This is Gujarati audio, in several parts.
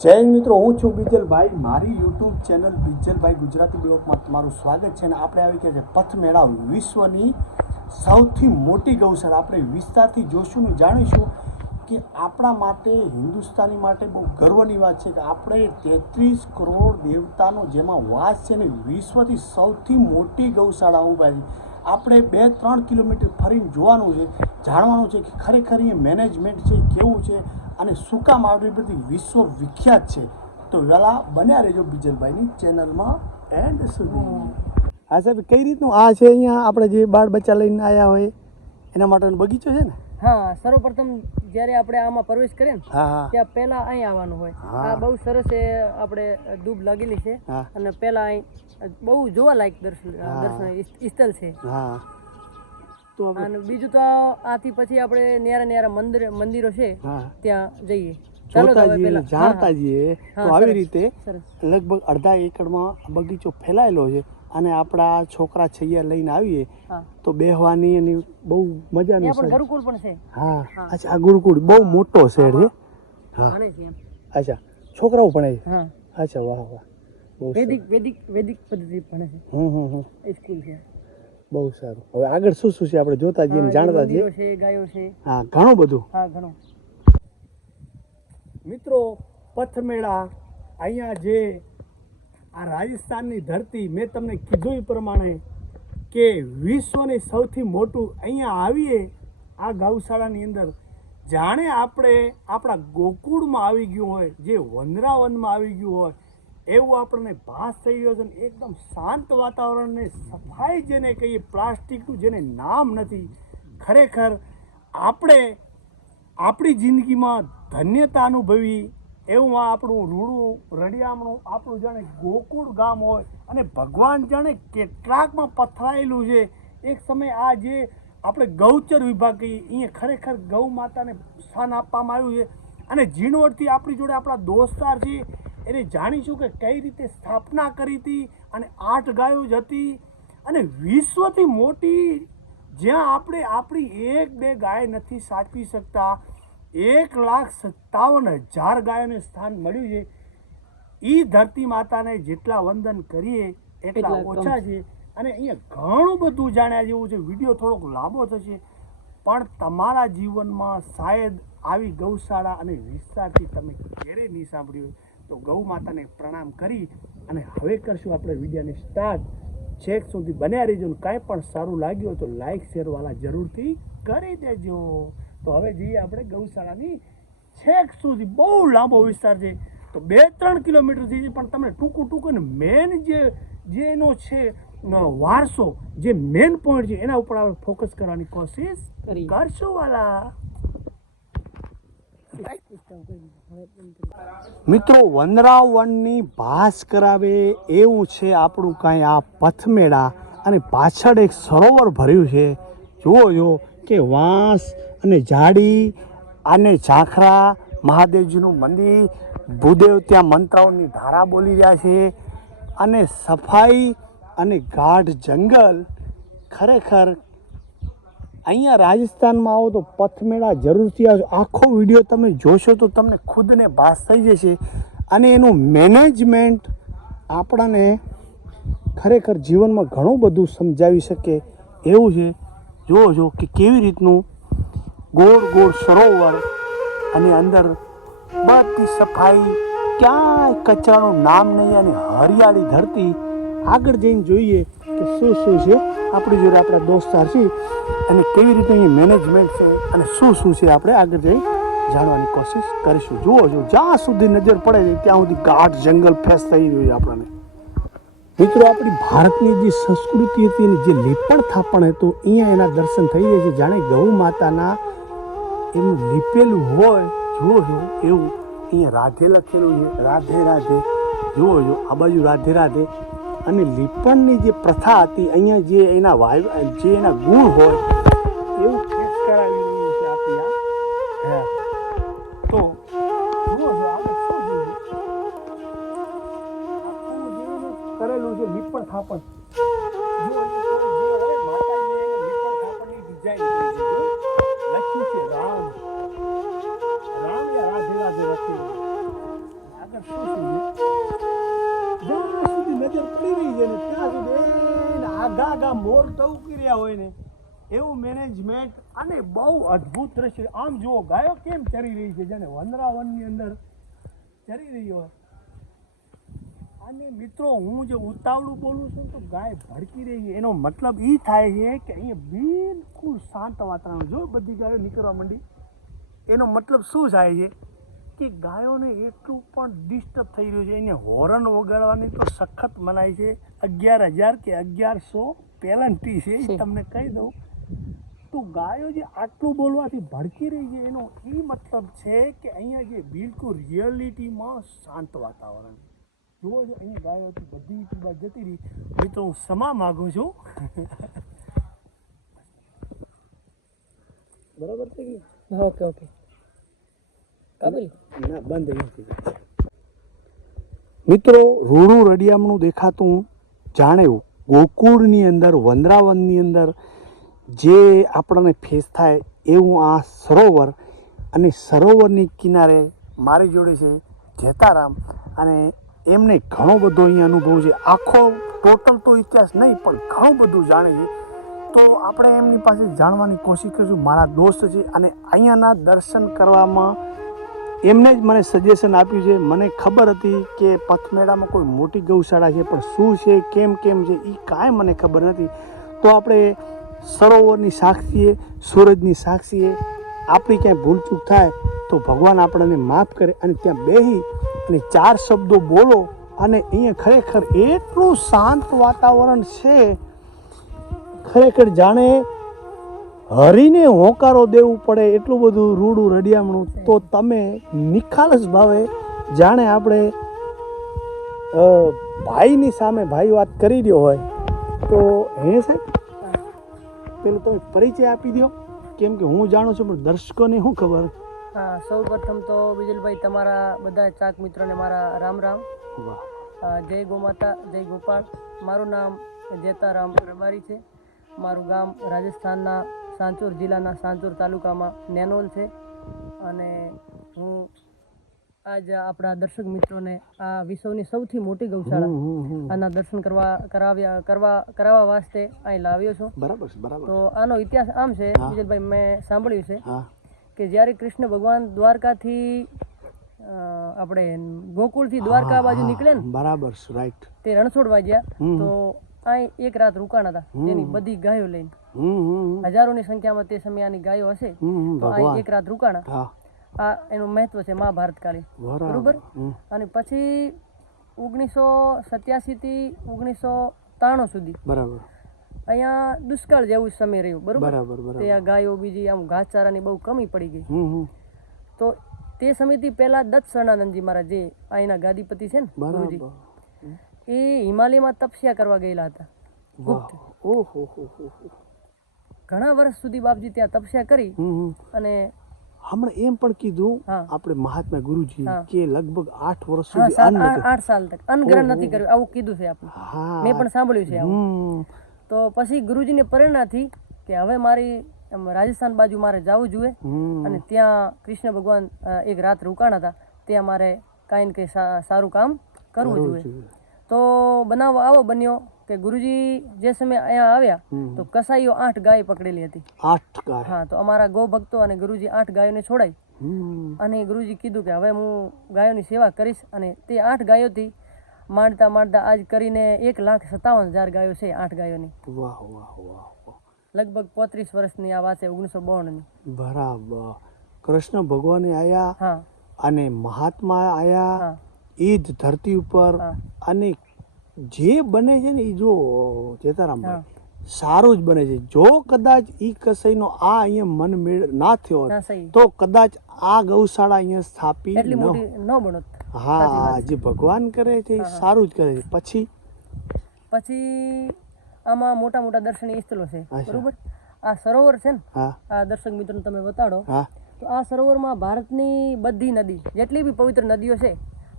જય હિન્દ મિત્રો, હું છું બીજલભાઈ. મારી યુટ્યુબ ચેનલ બીજલભાઈ ગુજરાતી બ્લોગમાં તમારું સ્વાગત છે. અને આપણે આવી ગયા છે પથમેળા, વિશ્વની સૌથી મોટી ગૌશાળા. આપણે વિસ્તારથી જોશું ને જાણીશું કે આપણા માટે, હિન્દુસ્તાની માટે બહુ ગર્વની વાત છે કે આપણે 33 કરોડ દેવતાનો જેમાં વાસ છે ને વિશ્વથી સૌથી મોટી ગૌશાળા ઊભા છે. આપણે 2-3 કિલોમીટર ફરીને જોવાનું છે, જાણવાનું છે કે ખરેખર એ મેનેજમેન્ટ છે કેવું છે અને શું કામ આવી બધી વિશ્વ વિખ્યાત છે. તો વહેલા બન્યા રહેજો બીજલભાઈની ચેનલમાં એન્ડ સુધી. હા સાહેબ, કઈ રીતનું આ છે અહીંયા આપણે જે બાળ બચ્ચા લઈને આવ્યા હોય એના માટેનો બગીચો છે ને? હા, સર્વપ્રથમ જ્યારે આપણે આમાં પ્રવેશ કરીએ ને ત્યાં પહેલા અહીં આવવાનું હોય. આ બહુ સરસ આપણે દૂબ લાગેલી છે અને પહેલા અહીં બહુ જોવાલાયક દર્શન સ્થળ છે. તો અને બીજું તો આથી પછી આપણે ન્યારા મંદિરો છે ત્યાં જઈએ. જાણતા જઈએ. તો આવી રીતે લગભગ અડધા એકડમાં બગીચો ફેલાયેલો છે અને આપણા છોકરા છૈયા લઈને આવીએ તો બેહવાની એની બહુ મજાની ગુરુકુળ પણ છે. હા, અચ્છા, આ ગુરુકુળ બહુ મોટો શહેર છે. હા, અચ્છા, છોકરાઓ ભણે છે. અચ્છા, વાહ વાહ, બહુ વૈદિક પદ્ધતિ ભણે છે. સ્કૂલ છે. બહુ સારું. હવે આગળ શું શું છે આપણે જોતા જઈએ, જાણતા જઈએ. ગાયો છે. હા, ઘણું બધું. હા, ઘણું. મિત્રો, પથમેળા અહીંયા જે આ રાજસ્થાનની ધરતી, મેં તમને કીધું એ પ્રમાણે કે વિશ્વની સૌથી મોટું અહીંયા આવીએ આ ગૌશાળાની અંદર, જાણે આપણે આપણા ગોકુળમાં આવી ગયું હોય, જે વનરાવનમાં આવી ગયું હોય એવું આપણને ભાસ થઈ ગયો છે. એકદમ શાંત વાતાવરણને સફાઈ જેને કહીએ, પ્લાસ્ટિકનું જેને નામ નથી. ખરેખર આપણે આપણી જિંદગીમાં ધન્યતા અનુભવી એવું આપણું રૂડું રળિયામણું આપણું જાણે ગોકુળ ગામ હોય અને ભગવાન જાણે કેટલાકમાં પથરાયેલું છે. એક સમય આ જે આપણે ગૌચર વિભાગ કહીએ, અહીંયા ખરેખર ગૌ માતાને સ્થાન આપવામાં આવ્યું છે. અને ઝીણવટથી આપણી જોડે આપણા દોસ્તાર છે એને જાણીશું કે કઈ રીતે સ્થાપના કરી હતી. અને 8 ગાયો જ હતી અને વિશ્વથી મોટી, જ્યાં આપણે આપણી 1-2 ગાય નથી સાચવી શકતા, 1,57,000 ગાયોને સ્થાન મળ્યું છે. એ ધરતી માતાને જેટલા વંદન કરીએ એટલા ઓછા છે. અને અહીંયા ઘણું બધું જાણ્યા જેવું છે. વિડીયો થોડોક લાંબો થશે પણ તમારા જીવનમાં શાયદ આવી ગૌશાળા અને વિસ્તારથી તમે ક્યારેય નહીં સાંભળ્યું. તો ગૌ માતાને પ્રણામ કરી અને હવે કરશું આપણે વિડીયોને સ્ટાર્ટ. છેક સુધી બન્યા રહીજો. કાંઈ પણ સારું લાગ્યું તો લાઈક શેરવાલા જરૂરથી કરી દેજો. તો હવે જઈએ આપણે ગૌશાળાની છેક સુધી. બહુ લાંબો વિસ્તાર છે, તો 2-3 કિલોમીટર થઈ છે, પણ તમને ટૂંકું ને મેન જે એનો છે વારસો, જે મેન પોઈન્ટ છે એના ઉપર આપણે ફોકસ કરવાની કોશિશ કરશું વાલા. મિત્રો, વનરાવનની ભાસ કરાવે એવું છે આપણું કાંઈ આ પથમેળા. અને પાછળ એક સરોવર ભર્યું છે. જુઓ કે વાંસ અને ઝાડી અને ઝાખરા, મહાદેવજીનું મંદિર, ભૂદેવ ત્યાં મંત્રાઓની ધારા બોલી રહ્યા છે અને સફાઈ અને ગાઢ જંગલ. ખરેખર અહીંયા રાજસ્થાનમાં આવો તો પથમેળા જરૂરથી આવજો. આખો વિડીયો તમે જોશો તો તમને ખુદને ભાસ થઈ જશે. અને એનું મેનેજમેન્ટ આપણાને ખરેખર જીવનમાં ઘણું બધું સમજાવી શકે એવું છે. જુઓ કે કેવી રીતનું ગોળ સરોવર અને અંદર બધી સફાઈ, ક્યાંય કચરાનું નામ નહીં અને હરિયાળી ધરતી. આગળ જઈને જોઈએ કે શું છે આપણી જોડે આપણા દોસ્તાર છે અને કેવી રીતે અહીં મેનેજમેન્ટ છે અને શું છે આપણે આગળ જઈ જાણવાની કોશિશ કરીશું. જુઓ જ્યાં સુધી નજર પડે છે ત્યાં સુધી ગાઢ જંગલ ફેસ થઈ રહ્યું છે આપણને. મિત્રો, આપણી ભારતની જે સંસ્કૃતિ હતી અને જે લીપણ થાપણ હતું, અહીંયા એના દર્શન થઈ જાય છે. જાણે ગૌ માતાના એનું લીપેલું હોય. જુઓ એવું અહીંયા રાધે લખેલું છે, રાધે રાધે. જુઓ આ બાજુ રાધે રાધે. અને લીપણની જે પ્રથા હતી અહીંયા, જે એના ગુણ હોય એવું ફેસ કરાવી રહ્યું છે આપણી આ. તો જુઓ આપણે શું જોઈએ કરેલું છે લીપણ થાપણ. જો જે હોય માતાજી લીપણ થાપણની ડિઝાઇન લખ્યું છે રામ રાધે રાધે લખેલું. ખરેખર શું છે. જ્યાં સુધી નજર પડી રહી છે ને ત્યાં સુધી આઘા આઘા મોર ટવકી રહ્યા હોય ને એવું મેનેજમેન્ટ અને બહુ અદ્ભુત દ્રશ્ય. આમ જુઓ ગાયો કેમ ચરી રહી છે, જાણે વનરાવનની અંદર ચરી રહી હોય. અને મિત્રો હું જે ઉતાવળું બોલું છું તો ગાય ભડકી રહી છે, એનો મતલબ એ થાય છે કે અહીંયા બિલકુલ શાંત વાતાવરણ. જો બધી ગાયો નીકળવા માંડી એનો મતલબ શું થાય છે કે ગાયોને એટલું પણ ડિસ્ટર્બ થઈ રહ્યું છે. એને હોર્ન વગાડવાની તો સખત મનાય છે. 11,000 કે 1100 પેનલ્ટી છે, એ તમને કહી દઉં. તો ગાયો જે આટલું બોલવાથી ભડકી રહી છે એનો એ મતલબ છે કે અહીંયા જે બિલકુલ રિયાલિટીમાં શાંત વાતાવરણ. જુઓ જો અહીંયા ગાયો બધી બાદ જતી રહી. મિત્રો હું ક્ષમા માગું છું. બરાબર થઈ ગયું? ઓકે ઓકે કાબિલ ના બંધ નથી. મિત્રો રૂડું રડિયામણું દેખાતું જાણે ગોકુળની અંદર વનરાવનની અંદર જે આપણને ફેસ થાય એવું આ સરોવર. અને સરોવરની કિનારે મારી જોડે છે જેતારામ, અને એમને ઘણો બધો અહીંયા અનુભવ છે. આખો ટોટલ તો ઇતિહાસ નહીં પણ ઘણું બધું જાણે છે. તો આપણે એમની પાસે જાણવાની કોશિશ કરીશું. મારા દોસ્ત છે અને અહીંયાના દર્શન કરવામાં એમને જ મને સજેશન આપ્યું છે. મને ખબર હતી કે પથમેળામાં કોઈ મોટી ગૌશાળા છે પણ શું છે કેમ છે એ કાંઈ મને ખબર નથી. તો આપણે સરોવરની સાક્ષીએ, સૂરજની સાક્ષીએ આપણી ક્યાંય ભૂલચૂક થાય તો ભગવાન આપણને માફ કરે. અને ત્યાં બેસી અને 4 શબ્દો બોલો. અને અહીંયા ખરેખર એટલું શાંત વાતાવરણ છે, ખરેખર જાણે હરીને હોંકારો દેવું પડે એટલું બધું રૂડું રડિયામણું. તો તમે નિખાલસ ભાવે જાણે આપણે ભાઈની સામે ભાઈ વાત કરી રહ્યો હોય તો હે સાહેબ પેલું તમે પરિચય આપી દો, કેમ કે હું જાણું છું પણ દર્શકોને શું ખબર. હા, સૌ પ્રથમ તો વિજલભાઈ તમારા બધા ચાક મિત્રોને મારા રામ રામ. જય ગોમાતા, જય ગોપાલ. મારું નામ જેતારામ રબારી છે. મારું ગામ રાજસ્થાનના સાંચોર જિલ્લાના સાંચોર તાલુકામાં નેનોલ છે. અને હું આજ આપણા દર્શક મિત્રોને આ વિશ્વની સૌથી મોટી ગૌશાળા આના દર્શન કરાવવા વાસ્તે અહીં લાવ્યો છું. બરાબર બરાબર. તો આનો ઇતિહાસ આમ છે વિજલભાઈ, મેં સાંભળ્યું છે કે જ્યારે કૃષ્ણ ભગવાન દ્વારકાથી આપણે ગોકુળથી દ્વારકા બાજુ નીકળે ને, બરાબર રાઈટ, તે રણછોડવા ગયા તો અહીં એક રાત રોકાણ હતા તેની બધી ગાયો લઈને. હજારોની સંખ્યામાં તે સમયની ગાયો હશે. તો અહીં એક રાત રોકાણ. આ એનું મહત્વ છે મહાભારત કાળી. બરોબર. અને પછી 1987 થી 1993 સુધી બરાબર અહીંયા દુષ્કાળ જેવું સમય રહ્યું. બરોબર. તે આ ગાયો બીજી આમ ઘાસચારાની બહુ કમી પડી ગઈ. તો તે સમયથી પહેલા દત્ત શરણાનંદજી મહારાજ જે અહીંના ગાદીપતિ છે ને ગુરુજી, એ હિમાલયમાં તપસ્યા કરવા ગયેલા હતા. ગુપ્ત. ઘણા વર્ષ સુધી બાપજી ત્યાં તપસ્યા કરી. અને હમણાં એમ પણ કીધું આપણે મહાત્મા ગુરુજી કે લગભગ 8 વર્ષ સુધી 8 સાલ તક અન્ન ગ્રહણ નથી કર્યું, આવું કીધું છે આપણે. મેં પણ સાંભળ્યું છે આવું. તો પછી ગુરુજીને પ્રેરણા થઈ કે હવે મારી રાજસ્થાન બાજુ મારે જવું જોઈએ. અને ત્યાં કૃષ્ણ ભગવાન એક રાત રોકાણા હતા, ત્યાં મારે કાંઈ ને કંઈ સારું કામ કરવું જોઈએ. તો બનાવ આવો બન્યો કે ગુરુજી જે સમય અહીંયા આવ્યા તો કસાઈઓ 8 ગાય પકડેલી હતી. 8 ગાય? હા. તો અમારા ગૌ ભક્તો અને ગુરુજી 8 ગાયોને છોડાઈ. અને ગુરુજી કીધું કે હવે હું ગાયોની સેવા કરીશ. અને તે 8 ગાયોથી માંડતા આજ કરીને 1,57,000 ગાયો છે. 8 ગાયોની. વાહ વાહ વાહ. લગભગ 35 વર્ષની આ વાત છે, 1952 ની. બરાબર. કૃષ્ણ ભગવાને આયા અને મહાત્મા આયા એ જ ધરતી ઉપર. અને જે બને છે ને એ જો જેતારામભાઈ સારું જ બને છે. જો કદાચ ઈ કસાઈનો આ અહીંયા મન મેળ ના થયો તો કદાચ આ ગૌશાળા અહીંયા સ્થાપિત એટલી મોટી ન બનત. હા, જે ભગવાન કરે છે એ સારું જ કરે છે. પછી આમાં મોટા મોટા દર્શનીય સ્થળો છે. બરોબર. આ સરોવર છે ને, આ દર્શક મિત્રોને તમે બતાડો તો આ સરોવરમાં ભારતની બધી નદી જેટલી બી પવિત્ર નદીઓ છે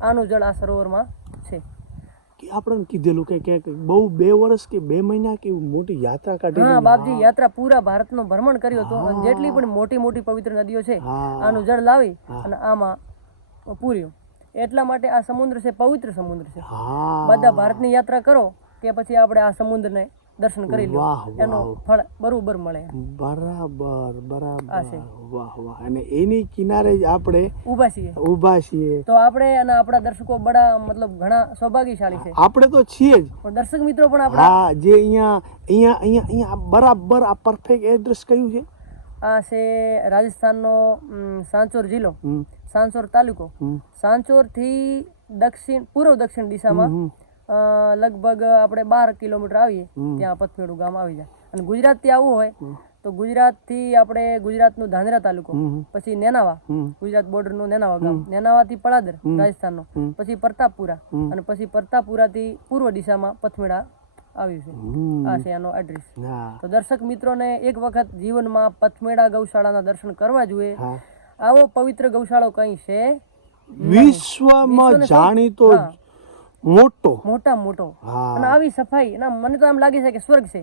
આનું જળ આ સરોવરમાં છે. કે આપણને કીધેલું કે બહુ 2 વર્ષ કે 2 મહિના કે મોટી યાત્રા કાઢી. હા બાપજી, યાત્રા પૂરા ભારતનું ભ્રમણ કર્યું હતું અને જેટલી પણ મોટી મોટી પવિત્ર નદીઓ છે આનું જળ લાવી અને આમાં પૂર્યું. એટલા માટે આ સમુદ્ર છે પવિત્ર સમુદ્ર છે. હા બધા ભારતની યાત્રા કરો કે પછી આપણે આ સમુદ્રને દર્શન કરી લો, વાહ, એનો વાહ. ફળ બરોબર મળે. બરાબર આ છે. બરાબર વાહ વાહ. અને એની કિનારે જ આપણે ઊભા છીએ ઊભા છીએ. તો આપણે અને આપણા દર્શકો બડા મતલબ ઘણા સૌભાગ્યશાળી છે. આપણે તો છીએ જ. પણ દર્શક મિત્રો પણ આપણા હા, જે અહીંયા અહીંયા અહીંયા અહીંયા બરાબર આ પરફેક્ટ એડ્રેસ કયું છે? આ છે રાજસ્થાનનો સાંચોર જિલ્લો, હમ, સાંચોર તાલુકો. હમ, સાંચોરથી પૂર્વ દક્ષિણ દિશામાં હમ, લગભગ આપણે 12 કિલોમીટર આવીએ ત્યાં પથમેડું ગામ આવી જાય. અને ગુજરાતથી આવવું હોય તો ગુજરાતથી આપણે ગુજરાતનું ધાનેરા તાલુકો, પછી નેનાવા, ગુજરાત બોર્ડરનું નેનાવા ગામ, નેનાવાથી પળાદર રાજસ્થાનનો, પછી પ્રતાપપુરા, અને પછી પ્રતાપપુરાથી પૂર્વ દિશામાં પથમેડા આવ્યું છે. આ છે આનો એડ્રેસ. તો દર્શક મિત્રોને એક વખત જીવનમાં પથમેડા ગૌશાળાના દર્શન કરવા જોઈએ. આવો પવિત્ર ગૌશાળો કઈ છે વિશ્વમાં જાણીતો મોટામાં મોટો. અને આવી સફાઈ અને મને તો એમ લાગે છે કે સ્વર્ગ છે.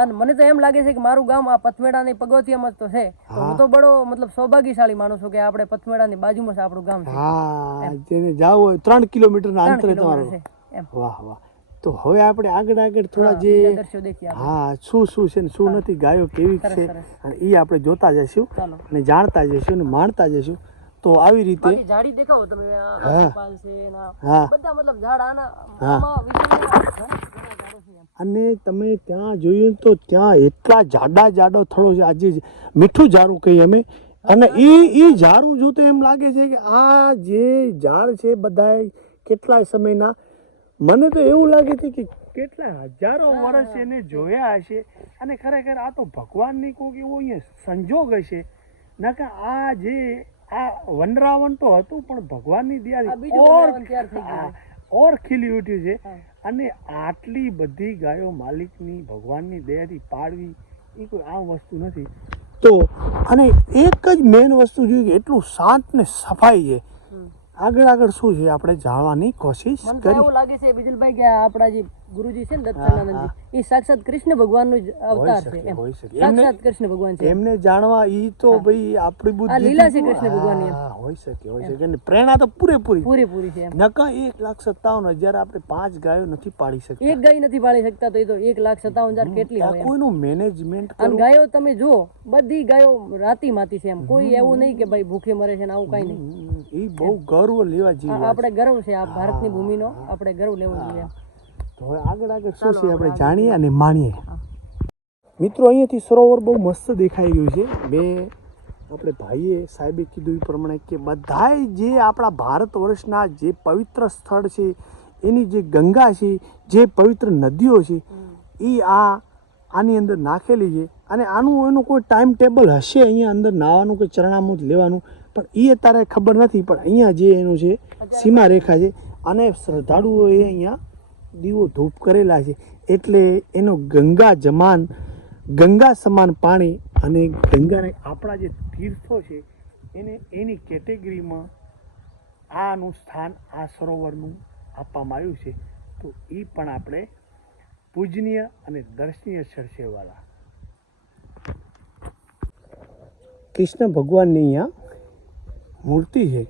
અને મને તો એમ લાગે છે કે મારું ગામ આ પથમેડાની પગથિયામાં તો છે. તો હું તો બડો મતલબ સૌભાગ્યશાળી માનું છું કે આપણે પથમેડાની બાજુમાં છે આપણું ગામ છે. હા, જેને જાવ હોય 3 કિલોમીટરના અંતરે તમારું છે એમ. વાહ વાહ. તો હવે આપણે આગળ થોડા જે દર્શો દેખીએ આપણે. હા શું છે ને શું નથી, ગાયો કેવી છે, અને એ આપણે જોતા જઈશું અને જાણતા જઈશું અને માણતા જઈશું. તો આવી રીતે બાકી ઝાડી દેખાવો તમે, આ પાલ છે ના બધા મતલબ ઝાડ આમાં અને તમે ત્યાં જોયું તો ત્યાં એટલા જાડો થડો છે. આજે મીઠું ઝારું કહીએ અમે. અને એ ઝારું જોતો એમ લાગે છે કે આ જે ઝાડ છે બધા કેટલાય સમયના, મને તો એવું લાગે છે કે કેટલા હજારો વર્ષ એને જોયા હશે. અને ખરેખર આ તો ભગવાનની કોઈક એવો અહીંયા સંજોગ હશે. નકર આ જે આ વનરાવન તો હતું પણ ભગવાનની દયાથી ઓર ખીલી ઉઠ્યું છે. અને આટલી બધી ગાયો માલિકની ભગવાનની દયાથી પાડવી એ કોઈ આમ વસ્તુ નથી. તો અને એક જ મેઇન વસ્તુ જોઈએ કે એટલું શાંત ને સફાઈ છે. આગળ શું છે આપણે જાણવાની કોશિશ કરી. મને એવું લાગે છે બિજલભાઈ કે આપણા જે ગુરુજી છે ને દત્તાનંદજી, એ સાક્ષાત કૃષ્ણ ભગવાનનું જ અવતાર છે એમ. સાક્ષાત કૃષ્ણ ભગવાન છે. એમને જાણવા ઈ તો ભાઈ આપણી બુદ્ધિ, આ લીલા છે કૃષ્ણ ભગવાનની એમ. હોઈ શકે. અને પ્રેરણા તો પૂરેપૂરી છે એમ. નકા 1,57,000 આપણે 5 ગાયો નથી પાડી શકતા. એક ગાય નથી પાડી શકતા તો એ તો 1,57,000 કેટલી હોય. કોઈનું મેનેજમેન્ટ અને ગાયો તમે જુઓ, બધી ગાયો રાતી માતી છે એમ. કોઈ એવું નહીં કે ભાઈ ભૂખે મરે છે ને આવું કઈ નહીં. એ બહુ ગર્વ લેવા જેવી આપણે ગર્વ છે આ ભારતની ભૂમિનો, આપણે ગર્વ લેવો જોઈએ. તો હવે આગળ શું છે આપણે જાણીએ અને માણીએ. મિત્રો અહીંયાથી સરોવર બહુ મસ્ત દેખાઈ રહ્યું છે. આપણે ભાઈએ સાહેબે કીધું એ પ્રમાણે કે બધાય જે આપણા ભારત વર્ષના જે પવિત્ર સ્થળ છે, એની જે ગંગા છે, જે પવિત્ર નદીઓ છે, એ આની અંદર નાખેલી છે. અને એનું કોઈ ટાઈમ ટેબલ હશે અહીંયા અંદર નાવાનું કે ચરણામૃત લેવાનું, પણ એ અત્યારે ખબર નથી. પણ અહીંયા જે એનું છે સીમા રેખા છે, અને શ્રદ્ધાળુઓએ અહીંયા દીવો ધૂપ કરેલા છે. એટલે એનો ગંગા સમાન પાણી અને ગંગાને આપણા જે તીર્થો છે એની કેટેગરીમાં આનું સ્થાન આ સરોવરનું આપવામાં આવ્યું છે. તો એ પણ આપણે પૂજનીય અને દર્શનીય સ્થળ છે. વાલા કૃષ્ણ ભગવાનની અહીંયા મૂર્તિ છે.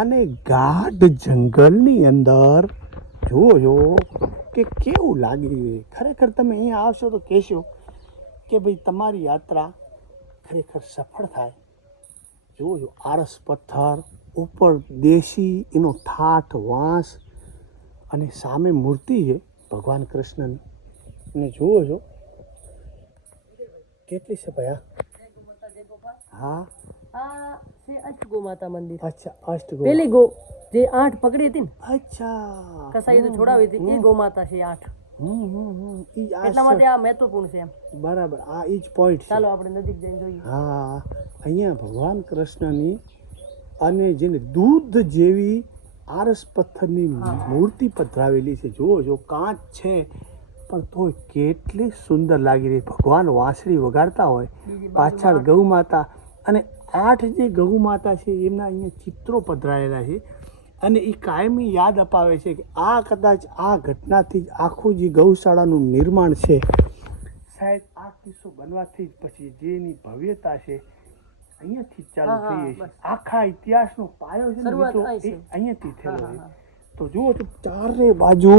અને ગાઢ જંગલની અંદર જોજો કે કેવું લાગી. ખરેખર તમે અહીંયા આવશો તો કહેશો કે ભાઈ તમારી યાત્રા ખરેખર સફળ થાય. જોજો આરસ પથ્થર ઉપર દેશી એનો ઠાઠ વાંસ, અને સામે મૂર્તિ છે ભગવાન કૃષ્ણની. અને જુઓ છો કેટલી છે ભાઈ. હા આ છે અષ્ટગો માતા મંદિર. અચ્છા, અષ્ટગો. પેલી ગો જે 8 પકડી હતી ને, અચ્છા, કસાઈ તો છોડાવી હતી, એ ગો માતા છે 8. એટલા માટે આ મહત્વપૂર્ણ છે એમ. બરાબર, આ ઈ જ પોઈન્ટ. ચાલો આપણે નજીક જઈને જોઈએ. હા, અહીંયા ભગવાન કૃષ્ણની અને જેને દૂધ જેવી આરસ પથ્થરની મૂર્તિ પધરાવેલી છે. જો કાચ છે પણ તોય કેટલી સુંદર લાગી રહી. ભગવાન વાંસળી વગાડતા હોય, પાછળ ગૌ માતા, અને 8 જે ગૌ માતા છે એમના અહીંયા ચિત્રો પધરાયેલા છે. અને એ કાયમી યાદ અપાવે છે કે આ કદાચ આ ઘટનાથી જ આખું જે ગૌશાળાનું નિર્માણ છે, શાયદ આ કિસ્સો બનવાથી જ પછી જેની ભવ્યતા છે અહીંયાથી ચાલુ થઈ છે. આખા ઇતિહાસનો પાયો છે ને શરૂઆત મિત્રો, અહીં એ છે. અહીંયાથી થયેલો છે. તો જુઓ તો ચારે બાજુ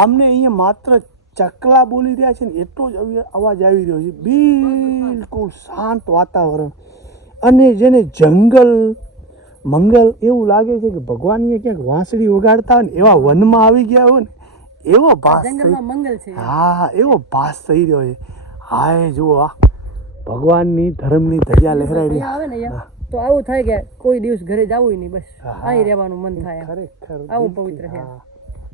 આમને અહીંયા માત્ર ચકલા બોલી રહ્યા છે ને એટલો જ અવાજ આવી રહ્યો છે. બિલકુલ શાંત વાતાવરણ, અને જેને જંગલ મંગલ એવું લાગે છે કે ભગવાન અહીંયા ક્યાંક વાંસળી વગાડતા હોય ને એવા વનમાં આવી ગયા હોય ને એવો ભાસ જંગલમાં મંગલ છે. હા, એવો ભાસ થઈ રહ્યો છે. હાય જુઓ, આ ભગવાનની ધર્મની ધજા લહેરાઈ રહી. આવે ને અહીંયા તો આવું થાય કે કોઈ દિવસ ઘરે જવું નહીં, બસ હા. અહીં રહેવાનું મન થાય. ખરેખર આવું પવિત્ર છે. હા.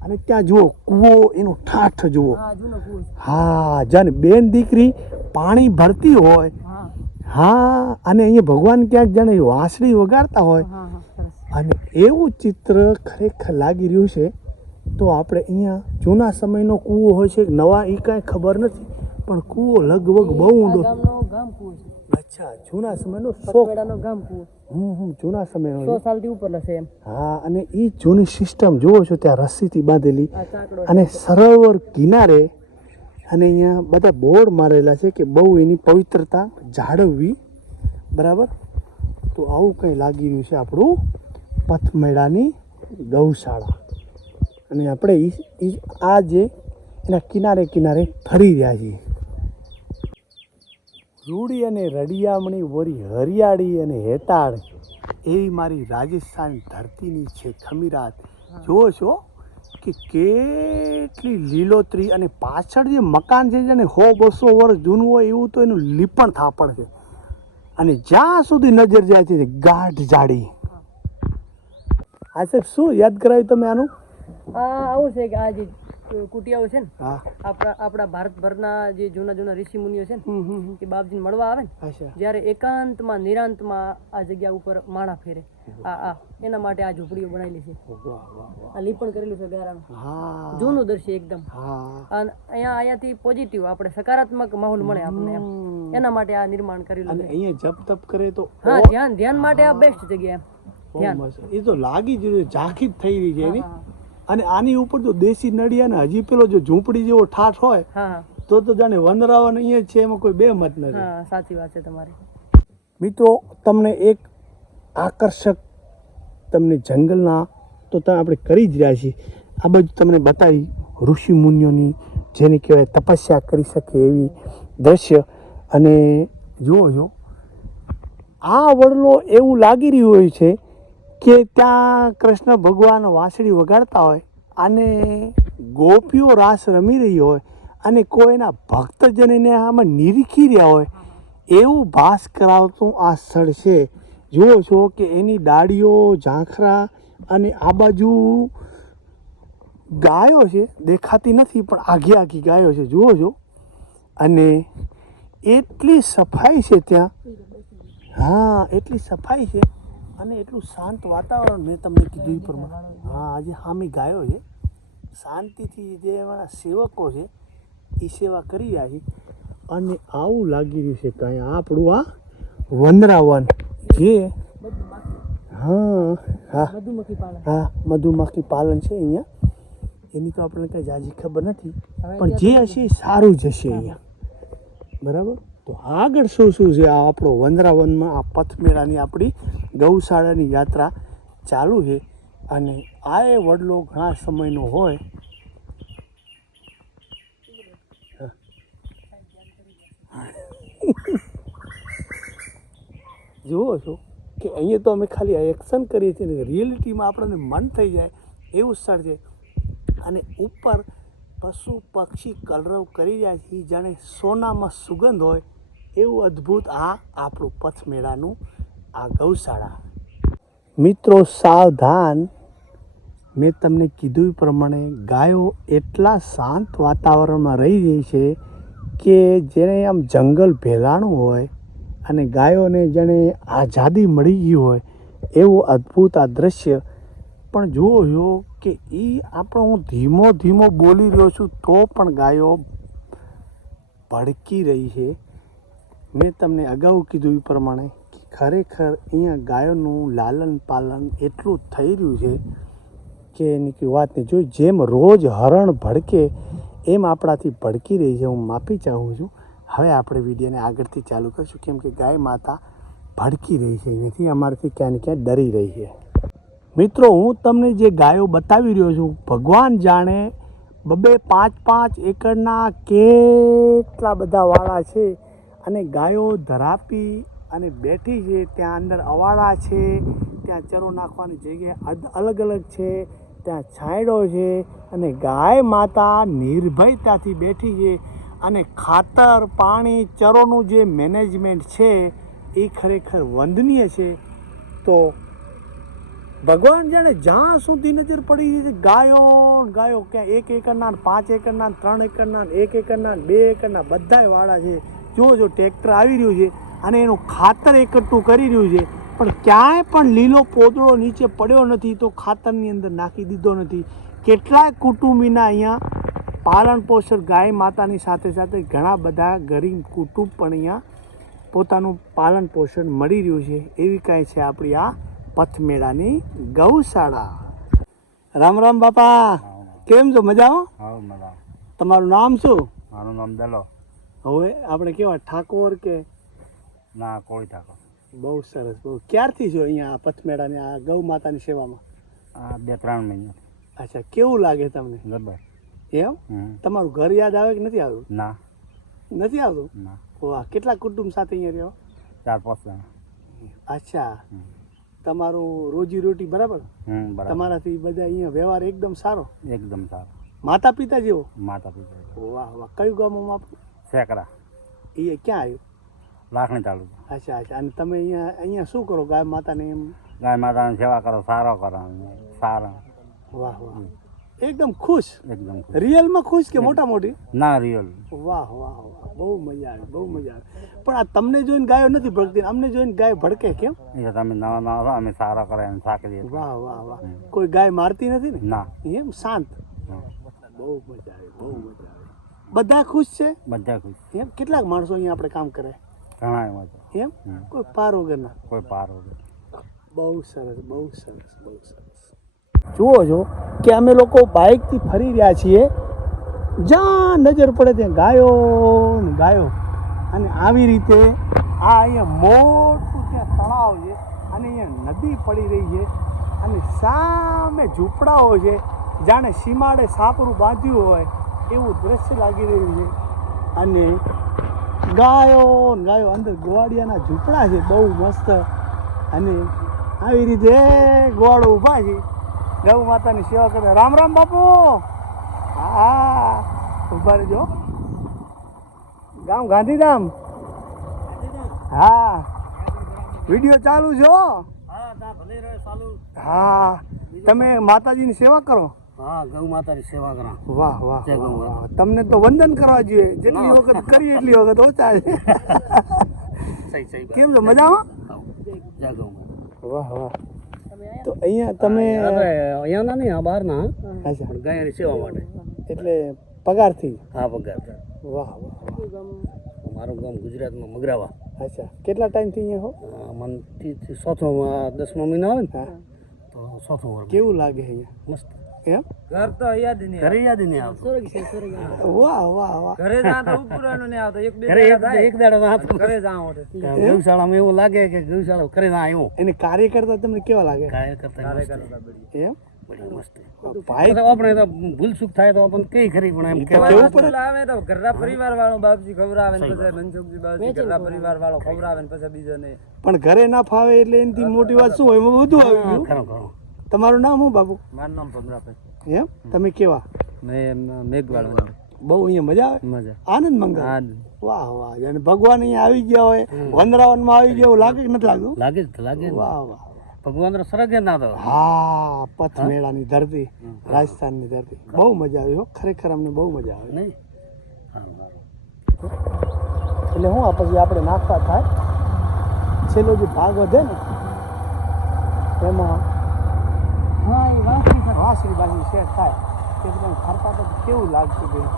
અને ત્યાં જુઓ કૂવો, એનો ઠાઠ જુઓ. હા, જૂનો કૂવો છે. હા, જાને બેન દીકરી પાણી ભરતી હોય. હા હા, અને અહીંયા ભગવાન ક્યાંક જાણે વાંસળી વગાડતા હોય, હા હા, સરસ. અને એવું ચિત્ર ખરેખર લાગી રહ્યું છે. તો આપણે અહીંયા જૂના સમયનો કૂવો હોય છે, નવા એ કાંઈ ખબર નથી, પણ કૂવો લગભગ બહુ આ ઊંડો. ગામનો ગામ કૂવો છે. અચ્છા, જૂના સમયનો પથમેડાનો ગામ કૂવો. જૂના સમયનો 100 સાલથી ઉપરનો છે એમ. હા, અને એ જૂની સિસ્ટમ જુઓ છો, ત્યાં રસ્સીથી બાંધેલી, આ ચાકડો અને સરોવર કિનારે, અને અહીંયા બધા બોર્ડ મારેલા છે કે બહુ એની પવિત્રતા જાળવવી. બરાબર. તો આવું કંઈ લાગી રહ્યું છે આપણું પથમેડાની ગૌશાળા, અને આપણે આ જે એના કિનારે કિનારે ફરી રહ્યા છીએ. રૂડી અને રડિયામણી વરી હરિયાળી અને હેતાળ એવી મારી રાજસ્થાન ધરતીની છે ખમીરાત. જુઓ છો કે કેટલી લીલોતરી, અને પાછળ જે મકાન છે જેને 100-200 વર્ષ જૂનું હોય એવું તો એનું લીપણ થાપણ છે, અને જ્યાં સુધી નજર જાય છે ગાઢ જાડી. હા સાહેબ, શું યાદ કરાવ્યું તમે આનું? આવું છે કે આ જે કુટિયાઓ છે ને, હા, આપણા ભારતભરના જે જૂના જૂના ઋષિ મુનિઓ છે ને, એ બાપજીને મળવા આવે ને, અચ્છા, જ્યારે એકાંતમાં નિરાંતમાં આ જગ્યા ઉપર માળા ફેરે, એના માટે આ ઝૂંપડીઓ બનાવેલી છે. વાહ વાહ વાહ. આ લીપણ કરેલું છે ગારાનું. હા, જૂનું દ્રશ્ય એકદમ. હા, અને અહીંયાથી પોઝિટિવ આપણે સકારાત્મક માહોલ મળે આપણને એમ. એના માટે આ નિર્માણ કરેલું અને છે. અહીંયા જપ તપ કરે તો હા, ધ્યાન માટે આ બેસ્ટ જગ્યા એમ. બહુ ધ્યાન. મસ્ત. એ તો લાગી જ રહ્યું, ઝાંખી જ થઈ રહી છે એની. હા, અને આની ઉપર જો દેશી નડિયા ને હજી પેલો જો ઝૂંપડી જેવો ઠાઠ હોય હા તો જાણે વંદરાવન અહીંયા જ છે, એમાં કોઈ બે મત નથી. હા, સાચી વાત છે તમારી. મિત્રો, તમને એક આકર્ષક તમને જંગલના તો આપણે કરી જ રહ્યા છીએ, આ બાજુ તમને બતાવી ઋષિ મુનિઓની જેને કહેવાય તપસ્યા કરી શકે એવી દ્રશ્ય. અને જુઓ છો, આ વડલો એવું લાગી રહ્યું હોય છે કે ત્યાં કૃષ્ણ ભગવાન વાંસળી વગાડતા હોય, અને ગોપીઓ રાસ રમી રહી હોય, અને કોઈના ભક્તજનને આમાં નિરીખી રહ્યા હોય એવું ભાસ કરાવતું આ સ્થળ છે. જુઓ છો કે એની ડાળીઓ, ઝાંખરા, અને આ બાજુ ગાયો છે, દેખાતી નથી પણ આઘી આઘી ગાયો છે. જુઓ છો, અને એટલી સફાઈ છે ત્યાં. હા, એટલી સફાઈ છે, અને એટલું શાંત વાતાવરણ. મેં તમને કીધું એ પ્રમાણે. હા, આજે હામી ગાયો છે, શાંતિથી જે એના સેવકો છે એ સેવા કરી રહ્યા છે. અને આવું લાગી રહ્યું છે કાંઈ આપણું આ વંદરાવન જે હા હા મધુમક્ખી પાલન. હા, મધુમક્ખી પાલન છે અહીંયા. એની તો આપણને કંઈ જાજી ખબર નથી, પણ જે હશે એ સારું જ હશે અહીંયા. બરાબર. તો આગળ શું શું છે આ આપણો વંદરાવનમાં આ પથમેળાની આપણી ગૌશાળાની યાત્રા ચાલુ છે. અને આ એ વડલો ઘણા સમયનો હોય. જુઓ છો કે અહીંયા તો અમે ખાલી એક્શન કરીએ છીએ ને રિયાલિટીમાં આપણને મન થઈ જાય એવું સ્થળ છે. અને ઉપર પશુ પક્ષી કલરવ કરી રહ્યા છે, જાણે સોનામાં સુગંધ હોય એવું અદ્ભુત આ આપણું પથમેળાનું આ ગૌશાળા. મિત્રો સાવધાન, મેં તમને કીધું એ પ્રમાણે ગાયો એટલા શાંત વાતાવરણમાં રહી રહી છે કે જેને આમ જંગલ ભેલાણું હોય અને ગાયોને જાણે આઝાદી મળી ગઈ હોય એવું અદ્ભુત આ દ્રશ્ય. પણ જુઓ કે એ આપણો હું ધીમો ધીમો બોલી રહ્યો છું તો પણ ગાયો ભડકી રહી છે. મેં તમને અગાઉ કીધું એ પ્રમાણે કે ખરેખર અહીંયા ગાયોનું લાલન પાલન એટલું થઈ રહ્યું છે કે એની કોઈ વાત નહીં. જો જેમ રોજ હરણ ભડકે એમ આપણાથી ભડકી રહી છે. હું માફી ચાહું છું. હવે આપણે વિડીયોને આગળથી ચાલુ કરીશું, કેમ કે ગાય માતા ભડકી રહી છે, એનાથી અમારાથી ક્યાં ને ક્યાં ડરી રહી છે. મિત્રો, હું તમને જે ગાયો બતાવી રહ્યો છું, ભગવાન જાણે 2-5 એકરના કેટલા બધા વાળા છે અને ગાયો ધરાપી અને બેઠી છે. ત્યાં અંદર અવાડા છે, ત્યાં ચરો નાખવાની જગ્યા અલગ અલગ છે, ત્યાં છાંયડો છે અને ગાય માતા નિર્ભયતાથી બેઠી છે. અને ખાતર, પાણી, ચરોનું જે મેનેજમેન્ટ છે એ ખરેખર વંદનીય છે. તો ભગવાન જાણે જ્યાં સુધી નજર પડી છે ગાયો ક્યાં 1 એકરના, 5 એકરના, 3 એકરના, 1 એકરના, 2 એકરના બધાય વાળા છે. જો ટ્રેક્ટર આવી રહ્યું છે અને એનું ખાતર એકઠું કરી રહ્યું છે, પણ ક્યાંય પણ લીલો પોદળો નીચે પડ્યો નથી તો ખાતરની અંદર નાખી દીધો નથી. કેટલાય કુટુંબીના અહીંયા પાલન પોષણ ગાય માતાની સાથે સાથે ઘણા બધા ગરીબ કુટુંબ પણ અહીંયા પોતાનું પાલન પોષણ મળી રહ્યું છે. એવી કાંઈ છે આપણી આ પથમેળાની ગૌશાળા. રામ રામ બાપા, કેમ છો? મજામાં? તમારું નામ શું? મારું નામ દલો. હવે આપણે કેવા ઠાકોર કે ના, કોળી ઠાકોર. બહુ સરસ. બહુ ક્યારથી છો અહીંયા પથમેળાની આ ગૌ માતાની સેવામાં? આ 2-3 મહિના. અચ્છા, કેવું લાગે તમને? જબર. એમ? તમારું ઘર યાદ આવે કે નથી આવતું? ના, નથી આવતું? ના. વાહ, કેટલા કુટુંબ સાથે અહીંયા રહ્યો? 4-5 જણા. અચ્છા, તમારું રોજી રોટી બરાબર? બરાબર. તમારાથી બધા અહીંયા વ્યવહાર એકદમ સારો? એકદમ સારો. માતા પિતા જેવો? માતા પિતા. વાહ વાહ. કયું ગામમાં આપણું? સેકરા, એ ક્યાં આવ્યું? લાખણી તાલુકા. અચ્છા અચ્છા. અને તમે અહીંયા શું કરો ગાય માતાને એમ? ગાય માતાની સેવા કરો, સારો કરો, સારા. વાહ વાહ. એકદમ ખુશ? એકદમ. રિયલમાં ખુશ કે મોટા મોટી? ના, રિયલ. વાહ વાહ વાહ. બહુ મજા આવે, બહુ મજા આવે. પણ આ તમને જોઈને ગાયો નથી ભડકતી, અમને જોઈને ગાય ભડકે કેમ? એ તમે નવા નવા છો, અમે સારા કરે અને સાકરીએ. વાહ વાહ વાહ. કોઈ ગાય મારતી નથી ને? ના. એમ? શાંત? બહુ મજા આવે, બહુ મજા આવે. બધા ખુશ છે? બધા ખુશ. એમ? કેટલાક માણસો અહીંયા આપણે કામ કરે? ઘણા એમાં તો. એમ? કોઈ પાર વગરના? કોઈ પાર વગર. બહુ સરસ, બહુ સરસ, બહુ સરસ. જુઓ છો કે અમે લોકો બાઇકથી ફરી રહ્યા છીએ, જ્યાં નજર પડે ત્યાં ગાયો ને ગાયો. અને આવી રીતે આ અહીંયા મોટું ત્યાં તળાવ છે અને અહીંયા નદી પડી રહી છે અને સામે ઝૂંપડાઓ છે, જાણે સીમાડે સાપરું બાંધ્યું હોય એવું દ્રશ્ય લાગી રહ્યું છે. અને ગાયો ને ગાયો, અંદર ગોવાળિયાના ઝૂંપડા છે બહુ મસ્ત. અને આવી રીતે ગોવાળો ઊભા છે ગૌ માતાની સેવા કરે. રામ રામ બાપુ. હા, ઊભા રહેજો. ગામ ગાંધીધામ? હા, વિડીયો ચાલુ છો? હા, તમે માતાજીની સેવા કરો? હા, ગૌ માતાની સેવા કરા. વાહ વાહ વાહ. તમને તો વંદન કરવા જોઈએ, જેટલી વખત કરી એટલી વખત ઓછા છે. કેમ છો? મજામાં? જય ગૌ. વાહ વાહ. તો અહીંયા તમે અહીંયાના નહીં, આ બહારના. અચ્છા, ગાયની સેવા માટે. એટલે પગારથી? હા, પગાર. વાહ વાહ. મારું ગામ ગુજરાતમાં મગરાવા. અચ્છા, કેટલા ટાઈમથી અહીંયા હો? મનથી 10મા મહિના આવે ને તો 4થો વર્ષ. કેવું લાગે અહીંયા? મસ્ત. એમ? ઘર તો યાદ નહીં, ઘરે યાદ નહીં આવતું. વાહ વાહ વાહ. ઘરે જા તો ઉપરાનો નહીં આવતો, એક દાડો ઘરે જાઓ ગૌશાળામાં એવું લાગે કે ગૌશાળા કરે ના આવ્યો. એને કાર્ય કરતા તમને કેવા લાગે? કાર્ય કરતા એમ? બધી મસ્ત. ભાઈ આપણે તો ભૂલ ચૂક થાય તો આપણને કઈ ખરી, પણ એમ કેવું પડે. આવે તો ઘરના પરિવાર વાળો બાપજી ખવડાવે ને પછી મનસુખજી બાપજી ઘરના પરિવાર વાળો ખવડાવે ને પછી બીજો નહીં. પણ ઘરે ના ફાવે એટલે એનાથી મોટી વાત શું હોય? એમાં બધું આવી ગયું. ખરો ખરો. તમારું નામ શું બાપુ? મારું નામ ભમરાભાઈ. એમ? તમે કેવા? મેં મેઘવાળો. બહુ અહીંયા મજા આવે? મજા. આનંદ મંગળ. વાહ વાહ. જાણે ભગવાન અહીંયા આવી ગયા હોય, વંદરાવનમાં આવી ગયા એવું લાગે કે નથી લાગતું? લાગે જ લાગે. વાહ વાહ. ભગવાન તો સરગે ના તો. હા, પથમેળાની ધરતી, રાજસ્થાનની ધરતી. બહુ મજા આવી હો, ખરેખર અમને બહુ મજા આવે. નહીં સારું સારું. એટલે હું આ પછી આપણે નાખતા થાય, છેલ્લો જે ભાગ વધે ને એમાં હા એ વાંસળી બાજુ સેટ થાય તે તમે ફરતા તો કેવું લાગશે બેન?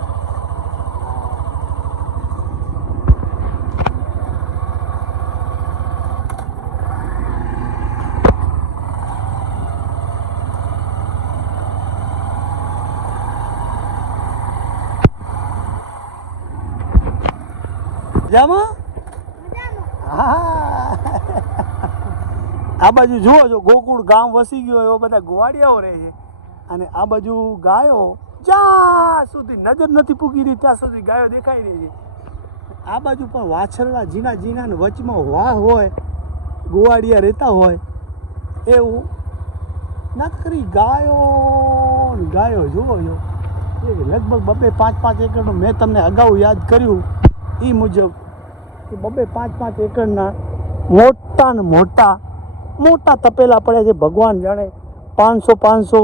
મજામાં? હા. આ બાજુ જુઓ છો ગોકુળ ગામ વસી ગયો એવા બધા ગોવાડિયાઓ રહે છે અને આ બાજુ ગાયો જ્યાં સુધી નજર નથી પૂકી રહી ત્યાં સુધી ગાયો દેખાઈ રહી છે. આ બાજુ પણ વાછરડા ઝીણા ઝીણા ને વચમાં વાહ હોય, ગોવાડિયા રહેતા હોય એવું નકરી ગાયો ગાયો જુઓ છો. એ લગભગ 2-5 એકરનું મેં તમને અગાઉ યાદ કર્યું એ મુજબ કે 2-5 એકરના મોટા ને મોટા તપેલા પડ્યા છે. ભગવાન જાણે 500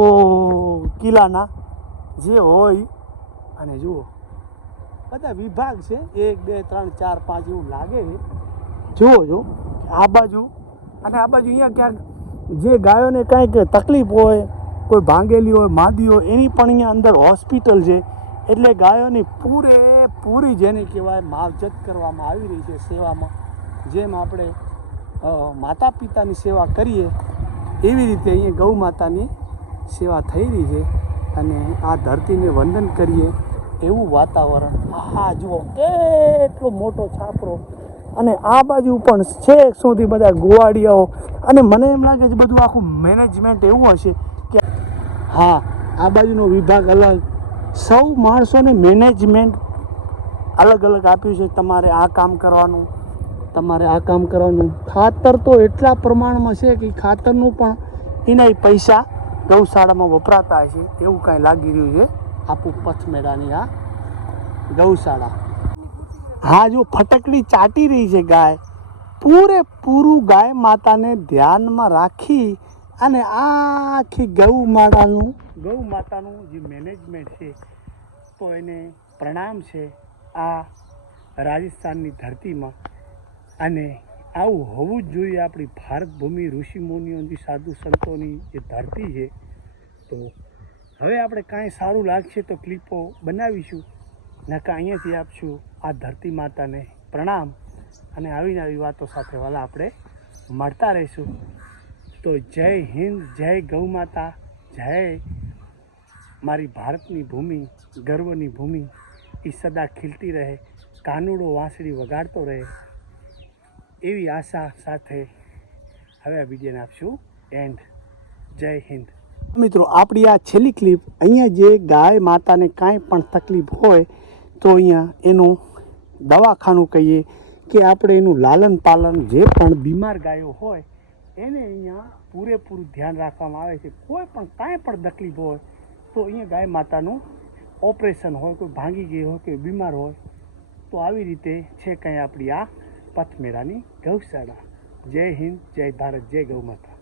કિલાના જે હોય. અને જુઓ બધા વિભાગ છે 1, 2, 3, 4, 5 એવું લાગે છે. જુઓ જો આ બાજુ અને આ બાજુ અહીંયા ક્યાંક જે ગાયોને કાંઈક તકલીફ હોય, કોઈ ભાંગેલી હોય, માંદી હોય, એની પણ અહીંયા અંદર હોસ્પિટલ છે. એટલે ગાયોની પૂરેપૂરી જેને કહેવાય માવજત કરવામાં આવી રહી છે સેવામાં. જેમ આપણે માતા પિતાની સેવા કરીએ એવી રીતે અહીંયા ગૌ માતાની સેવા થઈ રહી છે. અને આ ધરતીને વંદન કરીએ એવું વાતાવરણ. હા જુઓ કેટલો મોટો છાપરો અને આ બાજુ પણ છેક સુધી બધા ગોવાડિયાઓ. અને મને એમ લાગે છે બધું આખું મેનેજમેન્ટ એવું હશે કે હા આ બાજુનો વિભાગ અલગ, સૌ માણસોને મેનેજમેન્ટ અલગ આપ્યું છે. તમારે આ કામ કરવાનું, તમારે આ કામ કરવાનું. ખાતર તો એટલા પ્રમાણમાં છે કે ખાતરનું પણ એના પૈસા ગૌશાળામાં વપરાતા હશે એવું કાંઈ લાગી રહ્યું છે. આપું પથમેડાની આ ગૌશાળા. હા જો ફટકડી ચાટી રહી છે ગાય. પૂરેપૂરું ગાય માતાને ધ્યાનમાં રાખી અને આખી ગૌ માતાનું જે મેનેજમેન્ટ છે તો એને પ્રણામ છે આ રાજસ્થાનની ધરતીમાં. અને આવું હોવું જ જોઈએ આપણી ભારત ભૂમિ, ઋષિમુનિઓની, સાધુ સંતોની જે ધરતી છે. તો હવે આપણે કાંઈ સારું લાગશે તો ક્લિપો બનાવીશું, નકા અહીંયાથી આપશું આ ધરતી માતાને પ્રણામ. અને આવી વાતો સાથે વાલા આપણે મળતા રહીશું. તો જય હિન્દ, જય ગૌ માતા, જય મારી ભારતની ભૂમિ, ગર્વની ભૂમિ એ સદા ખીલતી રહે, કાનુડો વાંસળી વગાડતો રહે એવી આશા સાથે હવે આ વિડીયોને આપશું એન્ડ. જય હિન્દ. મિત્રો આપણી આ છેલ્લી ક્લિપ. અહીંયા જે ગાય માતાને કાંઈ પણ તકલીફ હોય તો અહીંયા એનું દવાખાનું કહીએ કે આપણે એનું લાલન પાલન, જે પણ બીમાર ગાયો હોય એને અહીંયા પૂરેપૂરું ધ્યાન રાખવામાં આવે છે. કોઈ પણ કાંઈ પણ તકલીફ હોય તો અહીંયા ગાય માતાનું ઓપરેશન હોય, કોઈ ભાંગી ગઈ હોય, કોઈ બીમાર હોય તો આવી રીતે છે કંઈ આપણી આ પથમેરાની ગૌશાળા. જય હિન્દ, જય ભારત, જય ગૌ માતા.